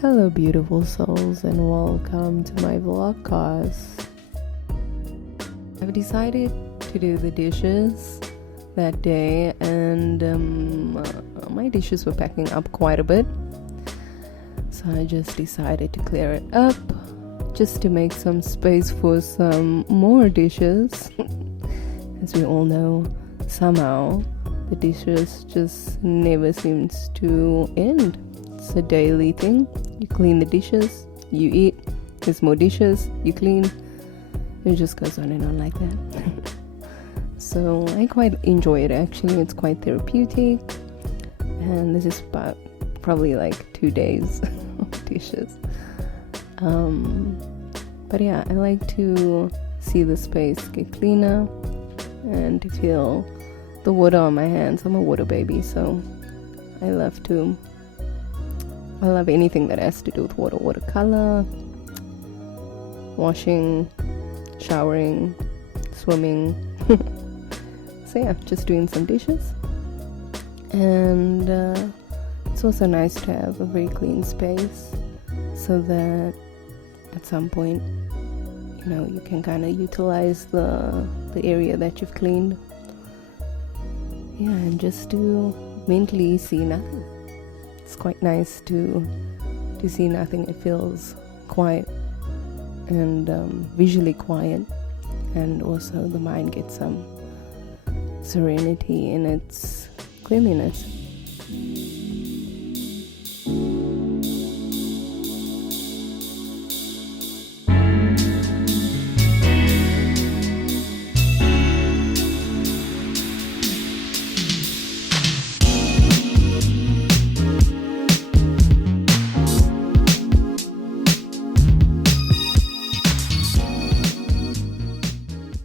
Hello beautiful souls and welcome to my Vlogcast. I've decided to do the dishes that day and my dishes were packing up quite a bit, so I just decided to clear it up just to make some space for some more dishes. As we all know, somehow the dishes just never seems to end. It's a daily thing. You clean the dishes, you eat, there's more dishes, you clean. It just goes on and on like that. So I quite enjoy it actually. It's quite therapeutic, and this is about probably like 2 days of dishes. But yeah, I like to see the space get cleaner and to feel the water on my hands. I'm a water baby, so I love anything that has to do with watercolor, washing, showering, swimming. So yeah, just doing some dishes. And it's also nice to have a very clean space so that at some point, you can kind of utilize the area that you've cleaned. Yeah, and just to mentally see nothing. It's quite nice to see nothing. It feels quiet and visually quiet, and also the mind gets some serenity in its cleanliness.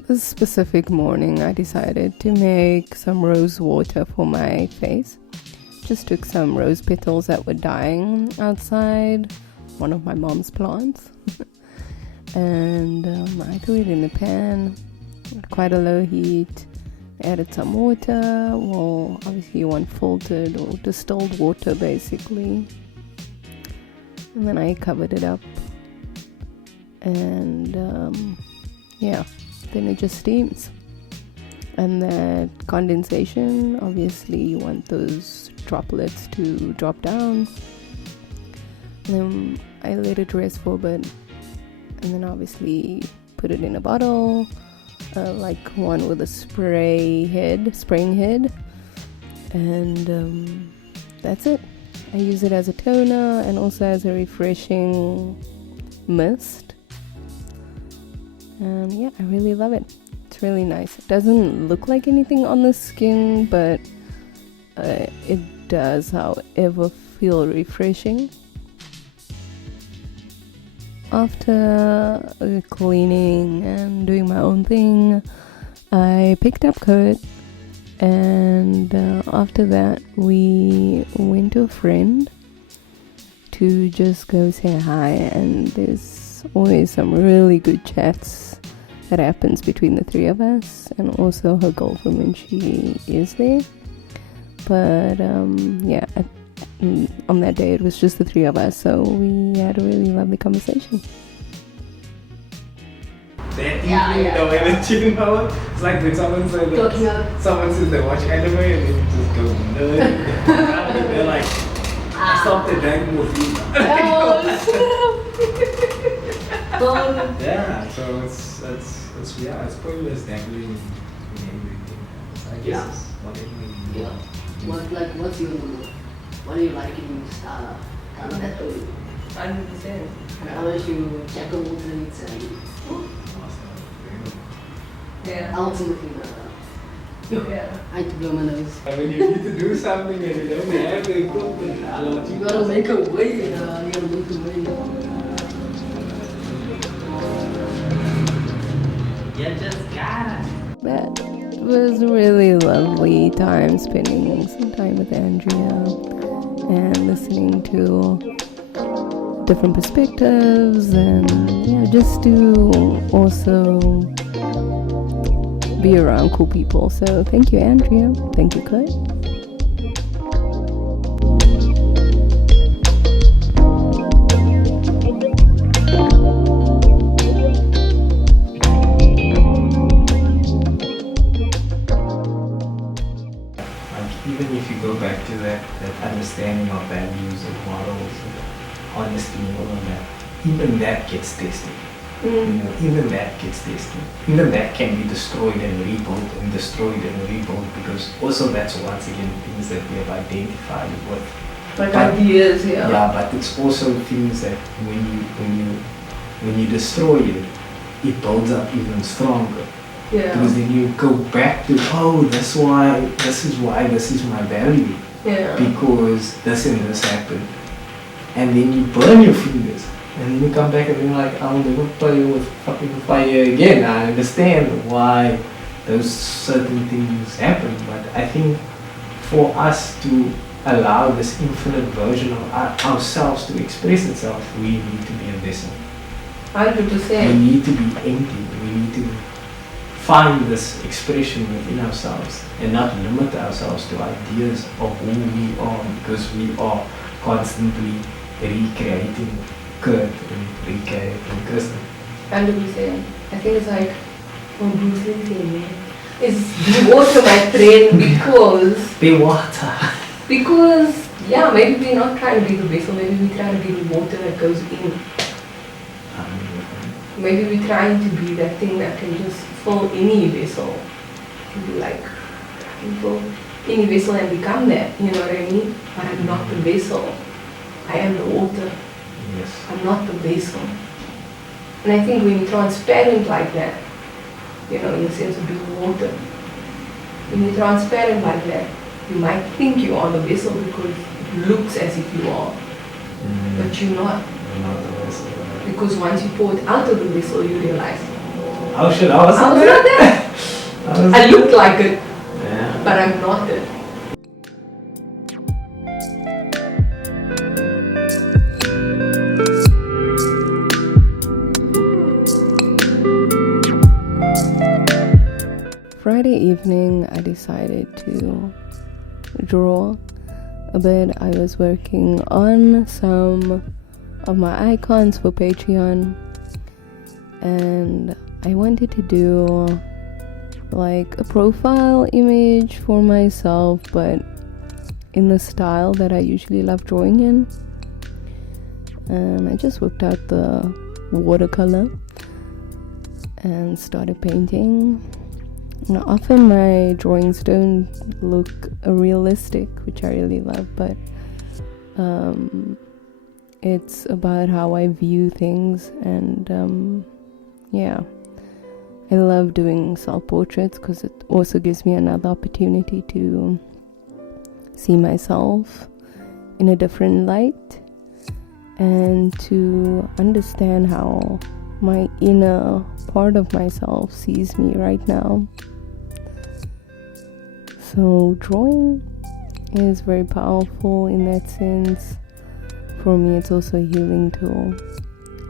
This specific morning I decided to make some rose water for my face. Just took some rose petals that were dying outside one of my mom's plants and I threw it in a pan at quite a low heat, added some water. Well, obviously you want filtered or distilled water basically, and then I covered it up and then it just steams. And that condensation, obviously you want those droplets to drop down. And then I let it rest for a bit, and then obviously put it in a bottle, like one with a spraying head, and that's it. I use it as a toner and also as a refreshing mist. And yeah, I really love it. It's really nice. It doesn't look like anything on the skin, but it does, however, feel refreshing. After cleaning and doing my own thing, I picked up Kurt, and after that we went to a friend to just go say hi, and there's always some really good chats that happens between the three of us, and also her girlfriend when she is there. But on that day it was just the three of us, so we had a really lovely conversation. The way the chicken power, it's like when someone says they're watching anime and they just go nerd. They're like, I stopped the Dragon Ball Z. Yeah, so it's pointless dabbling in everything. I guess it's whatever. What do you like in style? I don't know. 100%. Unless you check out what it's ultimately I to blow my nose. I mean, you need to do something and you don't have the equipment. You gotta make a way. You gotta make a way. You just gotta. That was a really lovely time, spending some time with Andrea and listening to different perspectives, and just to also be around cool people. So thank you, Andrea. Thank you, Kurt. honestly, all of that, even that gets tested. You know, even that gets tested. Even that can be destroyed and rebuilt and destroyed and rebuilt, because also that's once again things that we have identified with. Like ideas, Yeah, but it's also things that when you destroy it, it builds up even stronger. Yeah. Because then you go back to, oh, this is my value. Yeah. Because this and this happened. And then you burn your fingers. And then you come back and you're like, I'll never play with fucking fire again. I understand why those certain things happen. But I think for us to allow this infinite version of ourselves to express itself, we need to be a vessel. 100%. We need to be empty. We need to find this expression within ourselves and not limit ourselves to ideas of who we are, because we are constantly recreating Kurt and recreating Kristen. 100%. I think it's like what Bruce Lee said, man. It's be water, my friend, because Be water. Because, yeah, maybe we're not trying to be the vessel, maybe we're trying to be the water that goes in. Maybe we're trying to be that thing that can just fill any vessel. It can be like, I can fill any vessel and become that, you know what I mean? But I'm not the vessel. I am the water. Yes. I'm not the vessel. And I think when you're transparent like that, you know, in the sense of being water, when you're transparent like that, you might think you are the vessel because it looks as if you are, but you're not. You're not the vessel. Because once you pour it out of the vessel, you realize, Oh shit, I was not that. I look like it, Yeah. but I'm not it. Friday evening, I decided to draw a bit. I was working on some of my icons for Patreon, and I wanted to do like a profile image for myself, but in the style that I usually love drawing in. And I just whipped out the watercolor and started painting. Now, often my drawings don't look realistic, which I really love, but it's about how I view things. And yeah, I love doing self-portraits because it also gives me another opportunity to see myself in a different light and to understand how my inner part of myself sees me right now. So drawing is very powerful in that sense. For me, it's also a healing tool,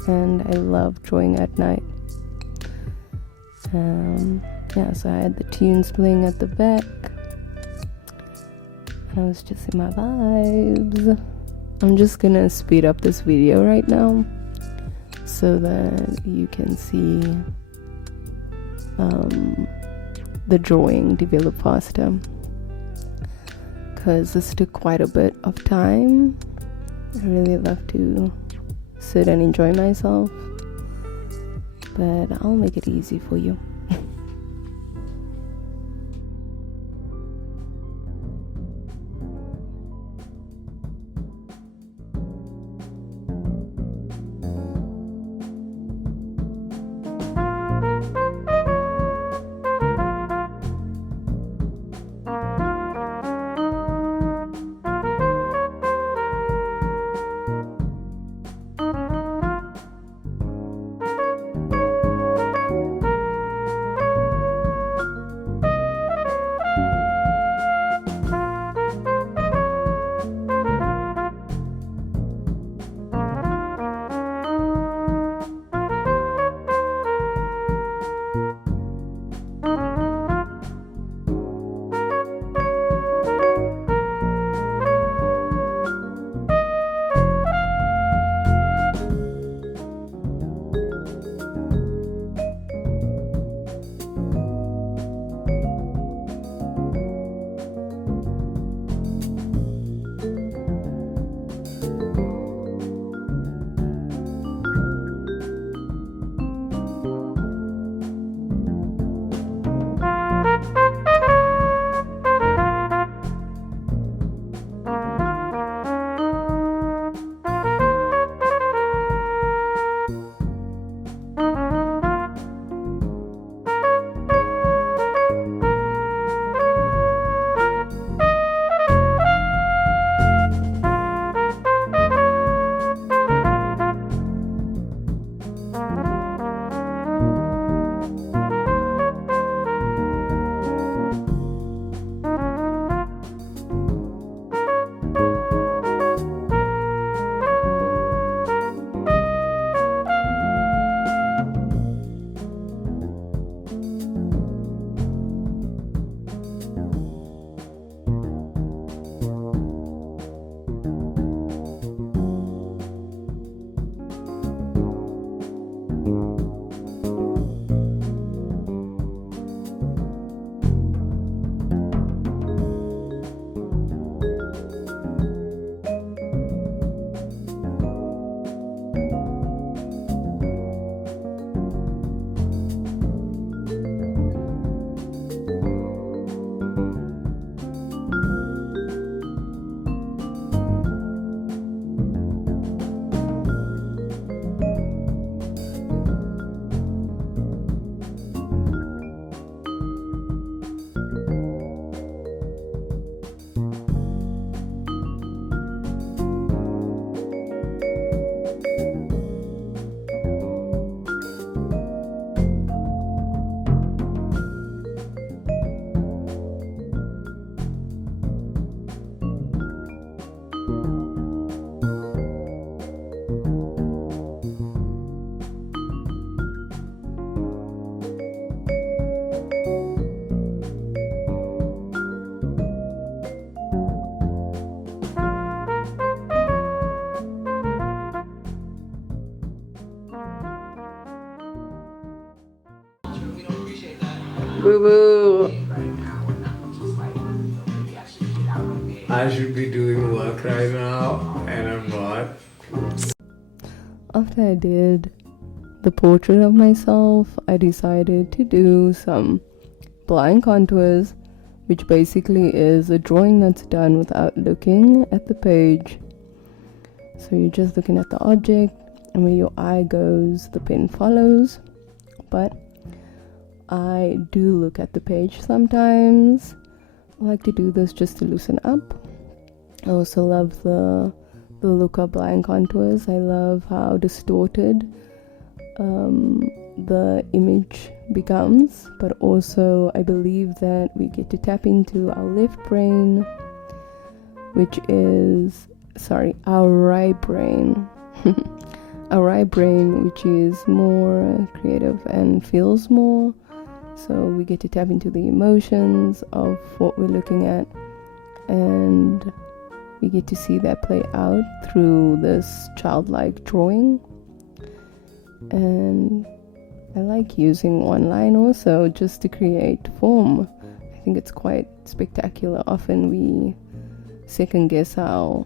and I love drawing at night. Yeah, so I had the tunes playing at the back, and I was just in my vibes. I'm just gonna speed up this video right now so that you can see the drawing develop faster, because this took quite a bit of time. I really love to sit and enjoy myself, but I'll make it easy for you. Boo boo. I should be doing work right now, and I'm not. After I did the portrait of myself, I decided to do some blind contours, which basically is a drawing that's done without looking at the page. So you're just looking at the object, and where your eye goes, the pen follows. But I do look at the page sometimes. I like to do this just to loosen up. I also love the look of blind contours. I love how distorted the image becomes, but also I believe that we get to tap into our left brain, which is, our right brain. Our right brain, which is more creative and feels more. So we get to tap into the emotions of what we're looking at, and we get to see that play out through this childlike drawing. And I like using one line also just to create form. I think it's quite spectacular. Often we second guess our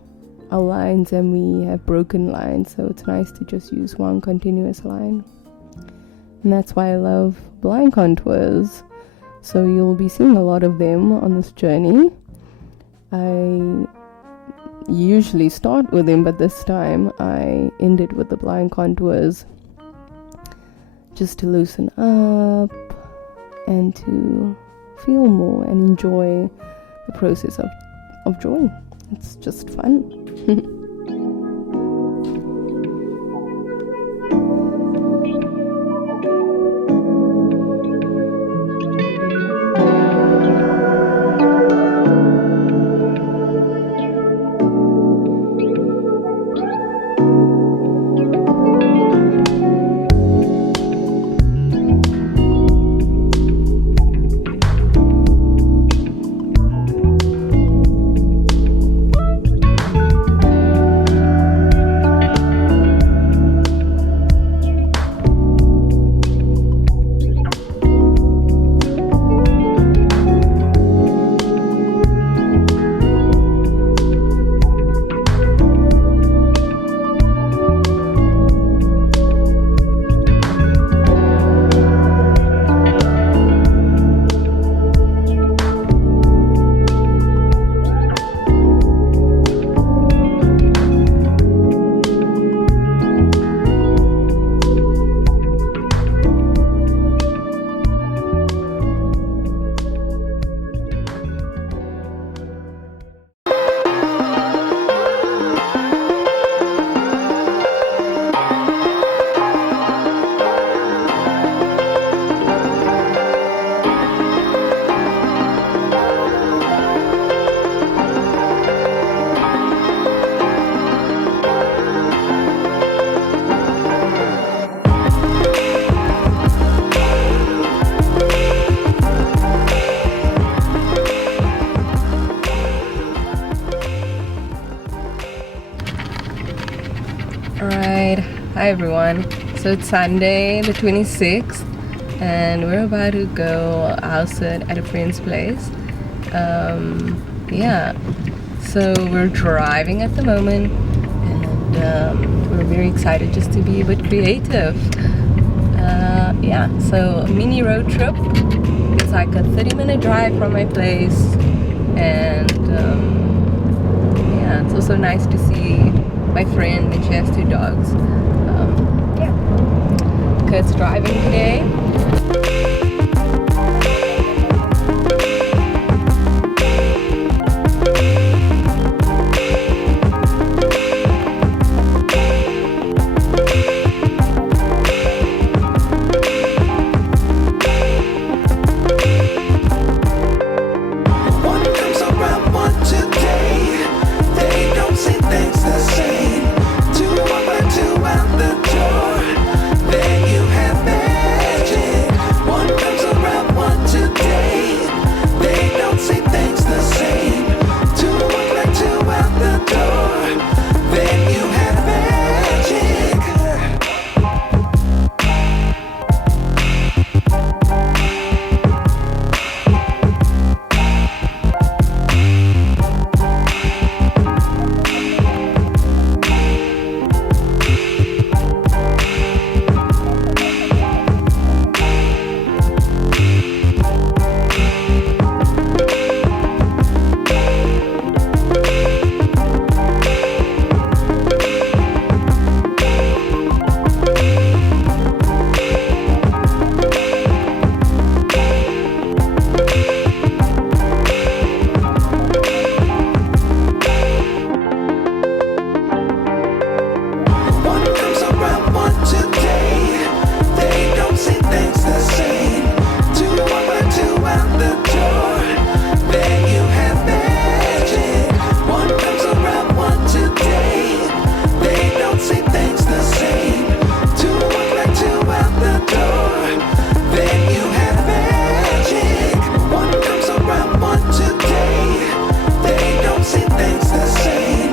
lines and we have broken lines, so it's nice to just use one continuous line. And that's why I love blind contours. So you'll be seeing a lot of them on this journey. I usually start with them, but this time I ended with the blind contours just to loosen up and to feel more and enjoy the process of drawing. It's just fun. Alright, hi everyone. So it's Sunday the 26th and we're about to go house sit at a friend's place. So we're driving at the moment and we're very excited just to be a bit creative. So a mini road trip. It's like a 30-minute drive from my place, and it's also nice to see my friend, and she has 2 dogs. Kurt's driving today. They don't see things the same. 2 up and today. They don't see things the same. 2 over 2 out the door. Then you have magic. 1 comes around, 1 today. They don't see things the same. 2 over 2 out the door. Then you have magic. 1 comes around, 1 today. They don't see things the same.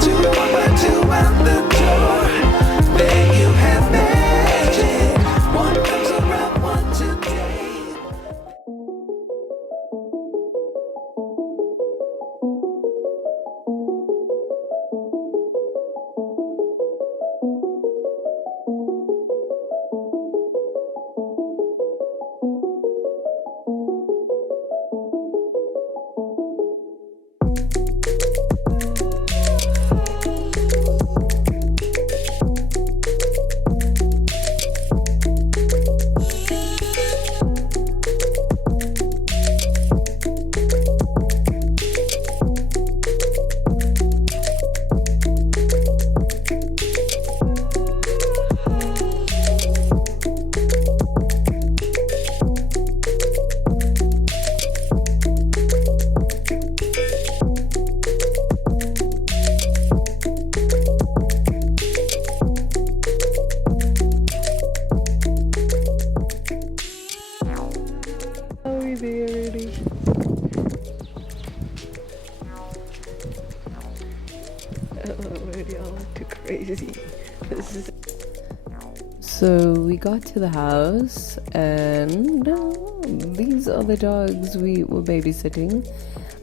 2 over 2 out the door. Then you have magic. 1 comes around, 1 today. Are we there already? Already all too crazy. So we got to the house, and these are the dogs we were babysitting.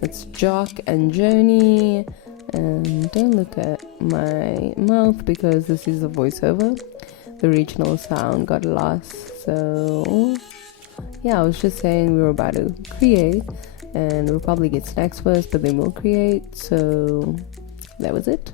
It's Jock and Joni. And don't look at my mouth because this is a voiceover. The regional sound got lost. So yeah, I was just saying we were about to create, and we'll probably get snacks first, but then we'll create. So that was it.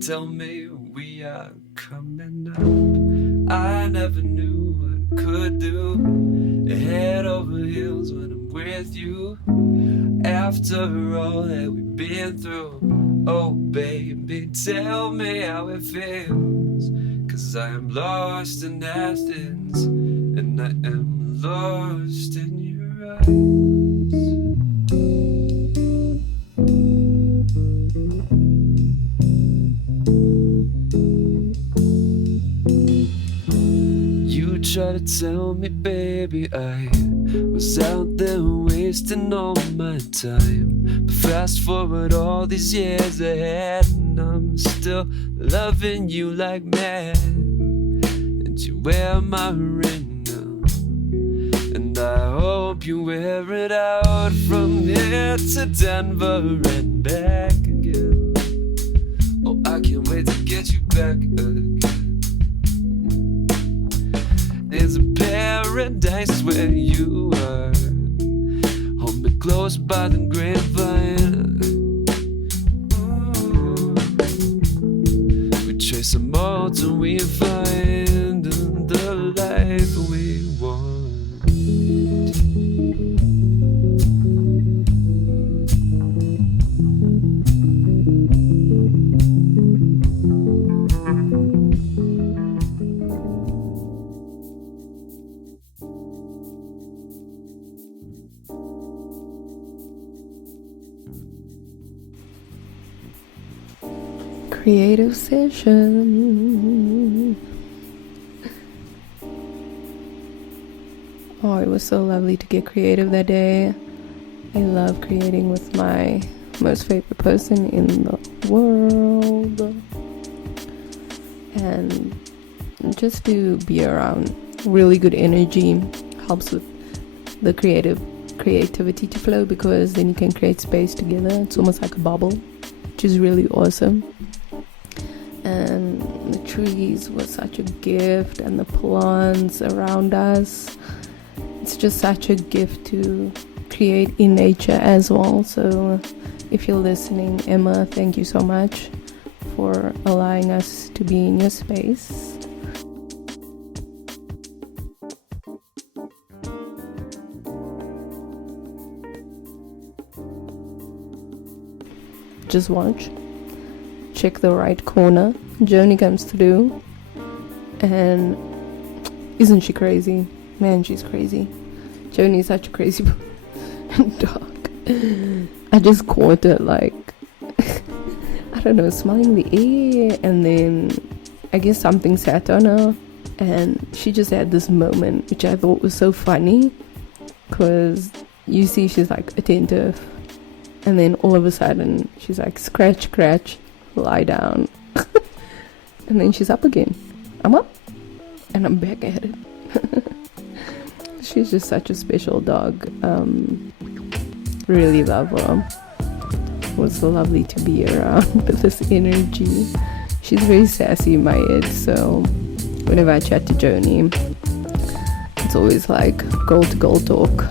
Tell me we are coming up. I never knew what I could do. Head over heels when I'm with you. After all that we've been through. Oh baby, tell me how it feels. 'Cause I am lost in Athens, and I am lost in your eyes. Try to tell me, baby, I was out there wasting all my time. But fast forward all these years ahead, and I'm still loving you like mad. And you wear my ring now, and I hope you wear it out from here to Denver and back again. Oh, I can't wait to get you back again. There's a paradise where you are. Hold me close by the grapevine. Ooh. We trace them all till we find the life we want. Creative session. Oh, it was so lovely to get creative that day. I love creating with my most favorite person in the world. And just to be around really good energy helps with the creative creativity to flow, because then you can create space together. It's almost like a bubble, which is really awesome. And the trees were such a gift, and the plants around us. It's just such a gift to create in nature as well. So if you're listening, Emma, thank you so much for allowing us to be in your space. Just watch. Check the right corner. Joni comes through, and isn't she crazy? Man, she's crazy. Joni is such a crazy dog. I just caught her like I don't know, smelling the air, and then I guess something sat on her, and she just had this moment which I thought was so funny, because you see she's like attentive, and then all of a sudden she's like scratch, lie down. And then she's up again. I'm up and I'm back at it. She's just such a special dog. Really love her. It was so lovely to be around with this energy. She's very sassy in my head, so whenever I chat to Joni, it's always like goal to goal talk.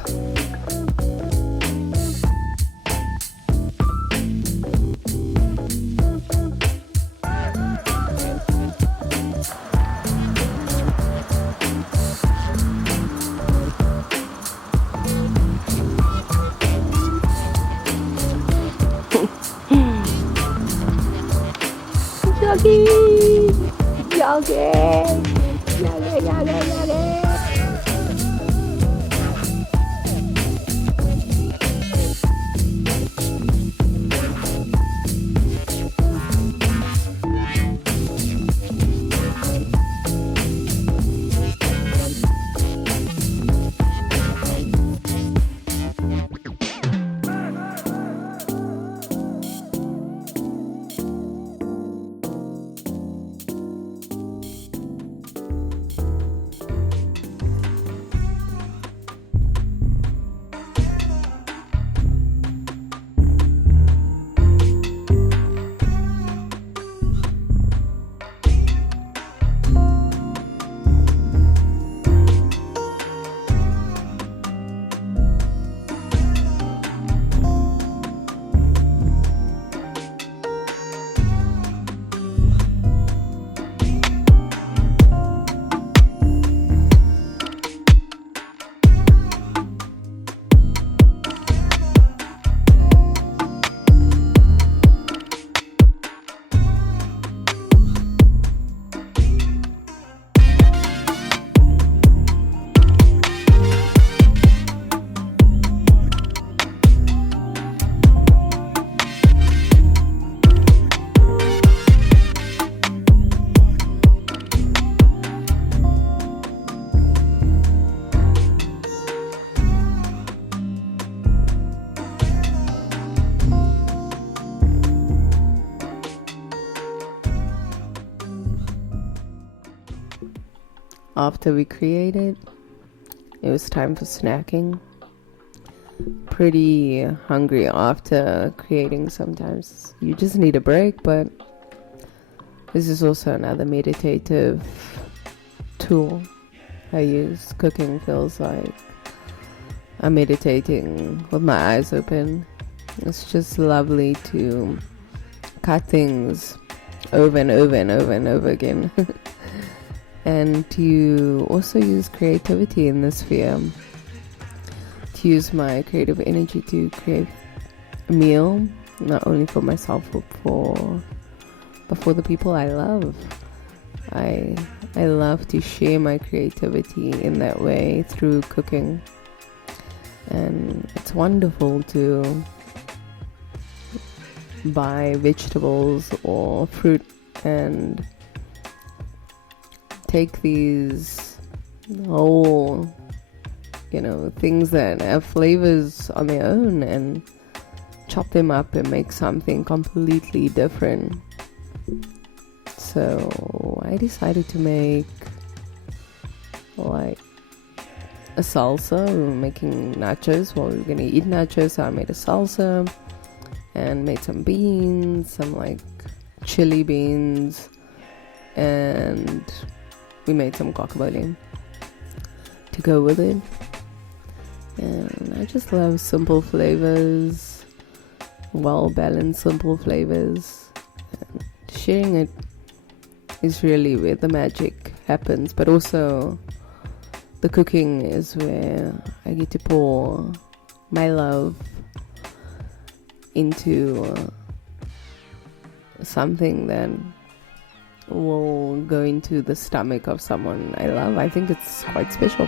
After we created, it was time for snacking. Pretty hungry after creating. Sometimes you just need a break, but this is also another meditative tool I use. Cooking feels like I'm meditating with my eyes open. It's just lovely to cut things over and over and over and over again. And to also use creativity in this sphere. To use my creative energy to create a meal, not only for myself but for the people I love. I love to share my creativity in that way through cooking. And it's wonderful to buy vegetables or fruit and take these whole, things that have flavors on their own and chop them up and make something completely different. So I decided to make a salsa. We were making nachos. Well, we were gonna eat nachos, so I made a salsa and made some beans, some like chili beans, and we made some guacamole to go with it. And I just love simple flavors, well balanced simple flavors. And sharing it is really where the magic happens, but also the cooking is where I get to pour my love into something that will go into the stomach of someone I love. I think it's quite special.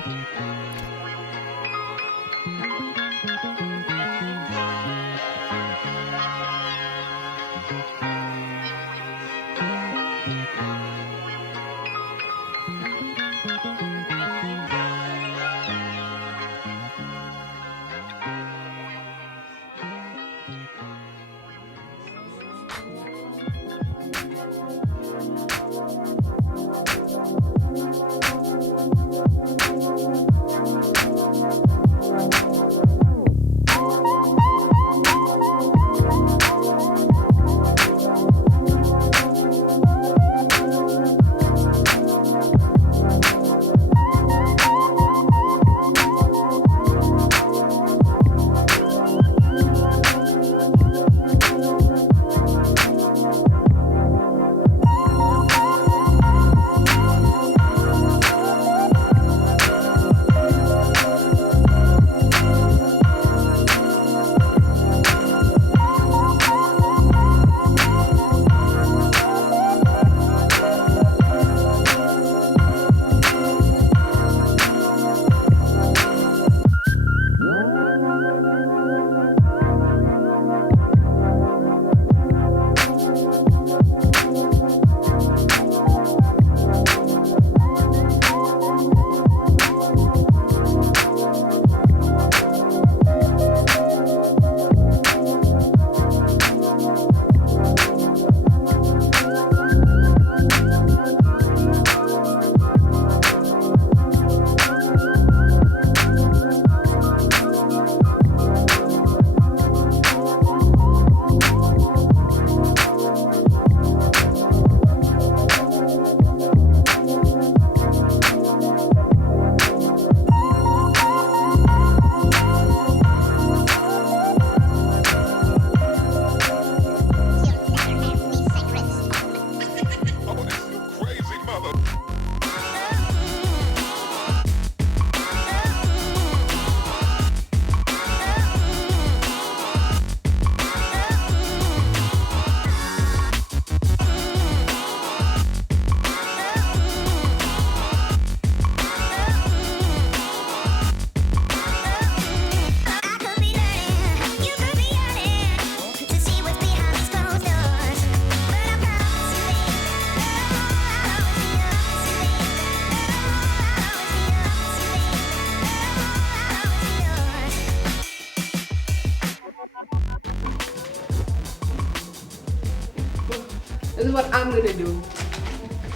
This is what I'm gonna do.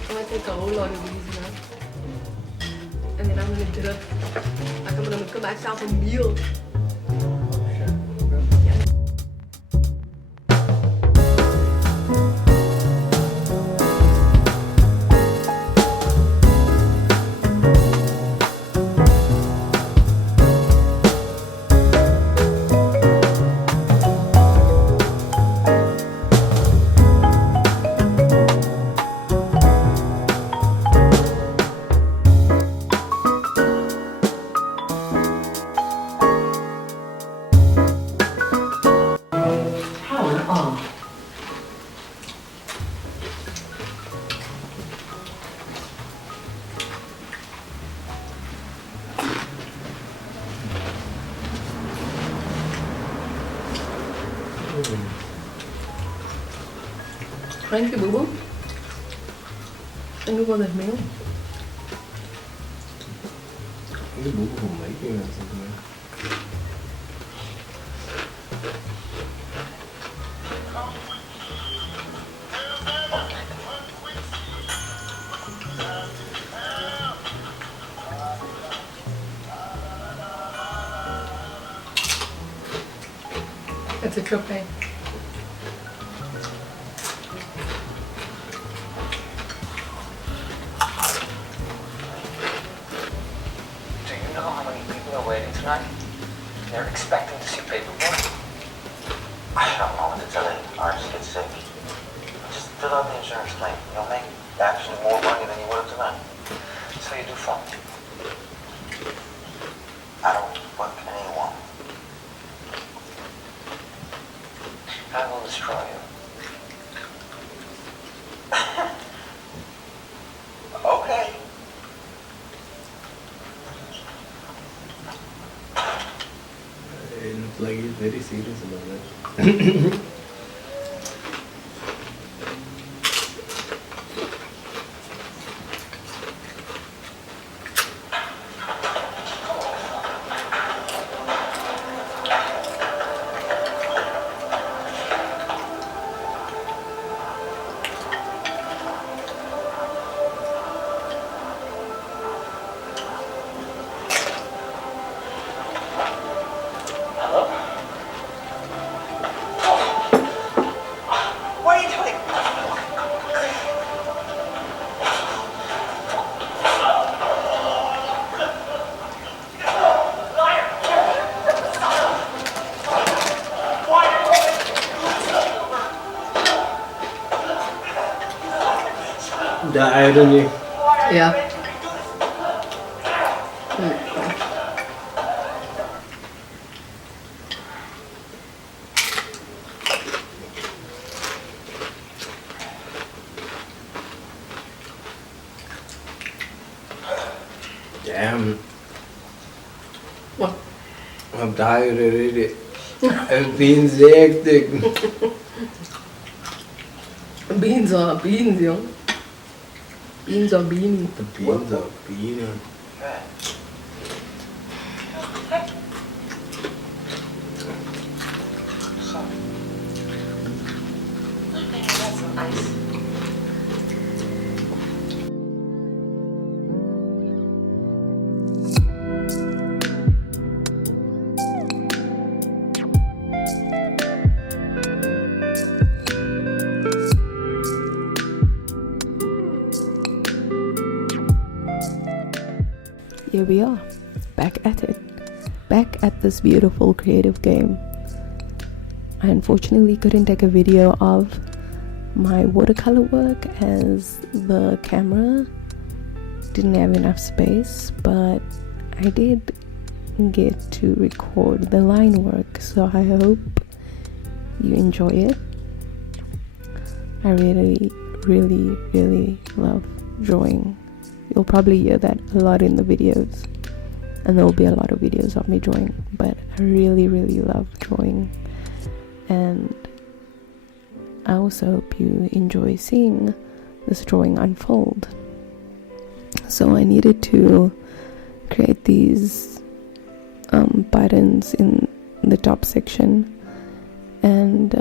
I'm gonna take a whole lot of these now. And then I'm gonna dip. Like I'm gonna make myself a meal. Thank you, boo boo. Anh có con giật miếng. Cái bún của mấy kia là sao vậy? It's a trophy. Do you know how many people are waiting tonight? They're expecting to see paperwork. I don't know what to tell you. Ours get sick. Just fill out the insurance claim. You'll make actually more money than you would have tonight. So you do fun. I don't fuck anyone. I will destroy you. Okay. It looks like he's very serious about that. The irony. Yeah. Damn. What? I'm tired already. I've been hectic. Beans are beans, yo. Beans are beans. The beans are beans. Here we are, back at it, back at this beautiful creative game. I unfortunately couldn't take a video of my watercolor work as the camera didn't have enough space, but I did get to record the line work, so I hope you enjoy it. I really love drawing. You'll probably hear that a lot in the videos, and there will be a lot of videos of me drawing, but I really love drawing, and I also hope you enjoy seeing this drawing unfold. So I needed to create these buttons in the top section, and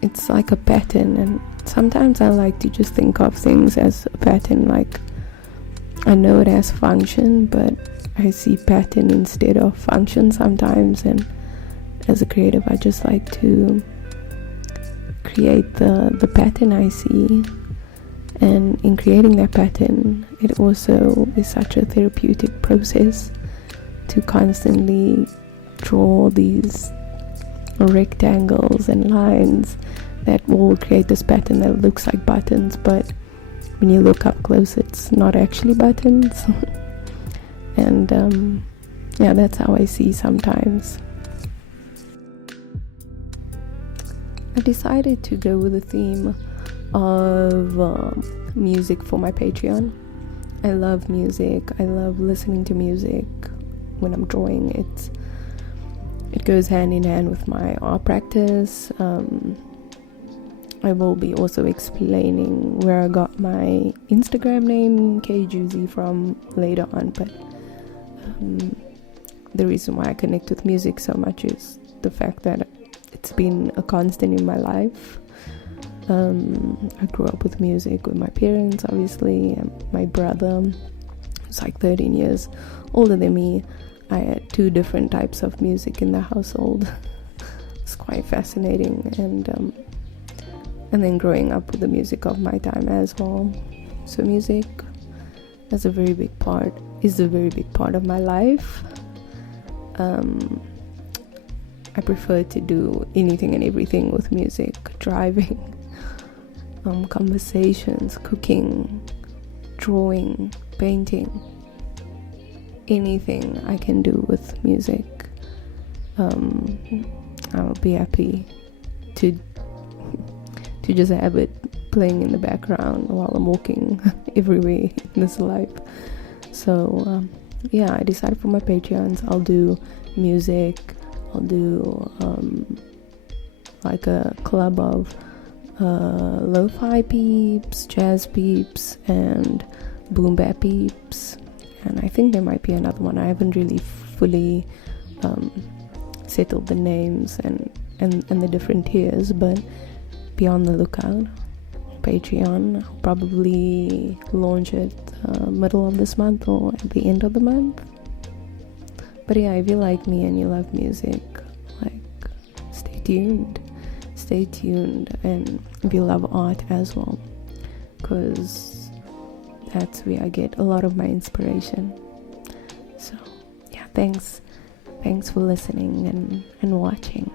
it's like a pattern, and sometimes I like to just think of things as a pattern. Like, I know it has function, but I see pattern instead of function sometimes, and as a creative I just like to create the pattern I see, and in creating that pattern it also is such a therapeutic process to constantly draw these rectangles and lines that will create this pattern that looks like buttons, but when you look up close it's not actually buttons. And yeah, that's how I see sometimes. I decided to go with the theme of music for my Patreon. I love music. I love listening to music when I'm drawing. It goes hand in hand with my art practice. I will be also explaining where I got my Instagram name KJuicy from later on, but the reason why I connect with music so much is the fact that it's been a constant in my life. I grew up with music with my parents, obviously, and my brother, who's like 13 years older than me. I had 2 different types of music in the household. it's quite fascinating, and then growing up with the music of my time as well. So music is a very big part of my life. I prefer to do anything and everything with music: driving, conversations, cooking, drawing, painting, anything I can do with music. I'll be happy to just have it playing in the background while I'm walking everywhere in this life. So I decided for my Patreons I'll do music. I'll do like a club of lo-fi peeps, jazz peeps, and boom bap peeps, and I think there might be another one. I haven't really fully settled the names and the different tiers, but be on the lookout. Patreon, I'll probably launch it middle of this month or at the end of the month. But yeah, if you like me and you love music, like, stay tuned, and if you love art as well, because that's where I get a lot of my inspiration. So yeah, thanks for listening and watching.